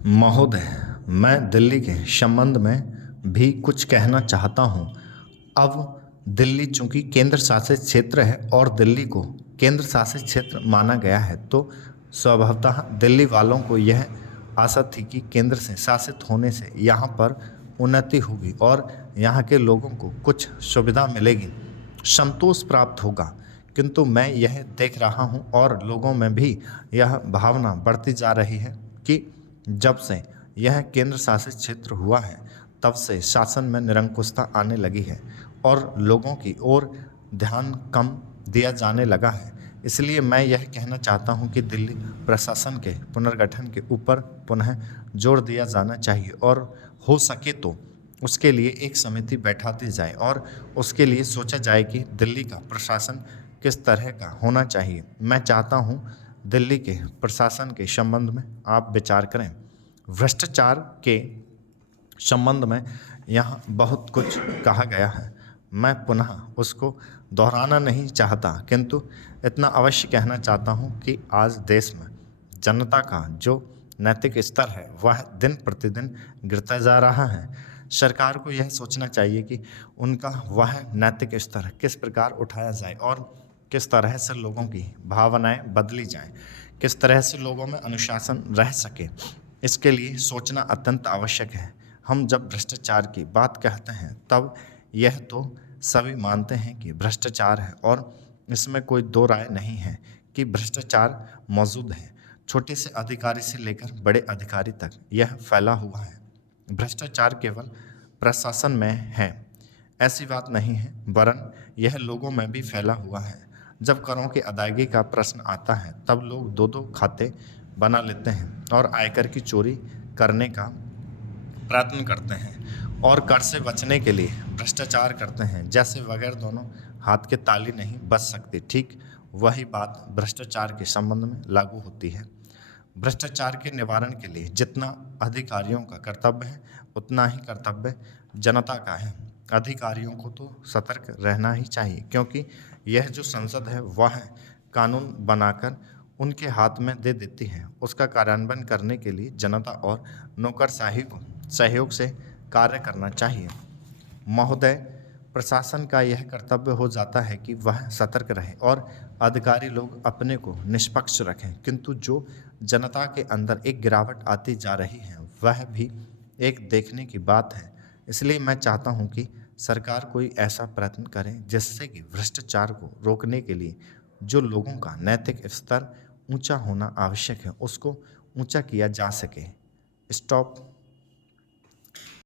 महोदय, मैं दिल्ली के संबंध में भी कुछ कहना चाहता हूँ। अब दिल्ली चूँकि केंद्र शासित क्षेत्र है और दिल्ली को केंद्र शासित क्षेत्र माना गया है, तो स्वभावतः दिल्ली वालों को यह आशा थी कि केंद्र से शासित होने से यहाँ पर उन्नति होगी और यहाँ के लोगों को कुछ सुविधा मिलेगी, संतोष प्राप्त होगा। किंतु मैं यह देख रहा हूँ और लोगों में भी यह भावना बढ़ती जा रही है कि जब से यह केंद्र शासित क्षेत्र हुआ है, तब से शासन में निरंकुशता आने लगी है और लोगों की ओर ध्यान कम दिया जाने लगा है। इसलिए मैं यह कहना चाहता हूं कि दिल्ली प्रशासन के पुनर्गठन के ऊपर पुनः जोर दिया जाना चाहिए और हो सके तो उसके लिए एक समिति बैठा दी जाए और उसके लिए सोचा जाए कि दिल्ली का प्रशासन किस तरह का होना चाहिए। मैं चाहता हूं दिल्ली के प्रशासन के संबंध में आप विचार करें। भ्रष्टाचार के संबंध में यहाँ बहुत कुछ कहा गया है, मैं पुनः उसको दोहराना नहीं चाहता, किंतु इतना अवश्य कहना चाहता हूँ कि आज देश में जनता का जो नैतिक स्तर है वह दिन प्रतिदिन गिरता जा रहा है। सरकार को यह सोचना चाहिए कि उनका वह नैतिक स्तर किस प्रकार उठाया जाए और किस तरह से लोगों की भावनाएं बदली जाएं, किस तरह से लोगों में अनुशासन रह सके। इसके लिए सोचना अत्यंत आवश्यक है। हम जब भ्रष्टाचार की बात कहते हैं तब यह तो सभी मानते हैं कि भ्रष्टाचार है और इसमें कोई दो राय नहीं है कि भ्रष्टाचार मौजूद है। छोटे से अधिकारी से लेकर बड़े अधिकारी तक यह फैला हुआ है। भ्रष्टाचार केवल प्रशासन में है ऐसी बात नहीं है, वरन यह लोगों में भी फैला हुआ है। जब करों की अदायगी का प्रश्न आता है तब लोग दो दो खाते बना लेते हैं और आयकर की चोरी करने का प्रयत्न करते हैं और कर से बचने के लिए भ्रष्टाचार करते हैं। जैसे बगैर दोनों हाथ के ताली नहीं बच सकती, ठीक वही बात भ्रष्टाचार के संबंध में लागू होती है। भ्रष्टाचार के निवारण के लिए जितना अधिकारियों का कर्तव्य है, उतना ही कर्तव्य जनता का है। अधिकारियों को तो सतर्क रहना ही चाहिए, क्योंकि यह जो संसद है वह कानून बनाकर उनके हाथ में दे देती है। उसका कार्यान्वयन करने के लिए जनता और नौकरशाही को सहयोग से कार्य करना चाहिए। महोदय, प्रशासन का यह कर्तव्य हो जाता है कि वह सतर्क रहे और अधिकारी लोग अपने को निष्पक्ष रखें, किंतु जो जनता के अंदर एक गिरावट आती जा रही है वह भी एक देखने की बात है। इसलिए मैं चाहता हूं कि सरकार कोई ऐसा प्रयत्न करे जिससे कि भ्रष्टाचार को रोकने के लिए जो लोगों का नैतिक स्तर ऊंचा होना आवश्यक है उसको ऊंचा किया जा सके। स्टॉप।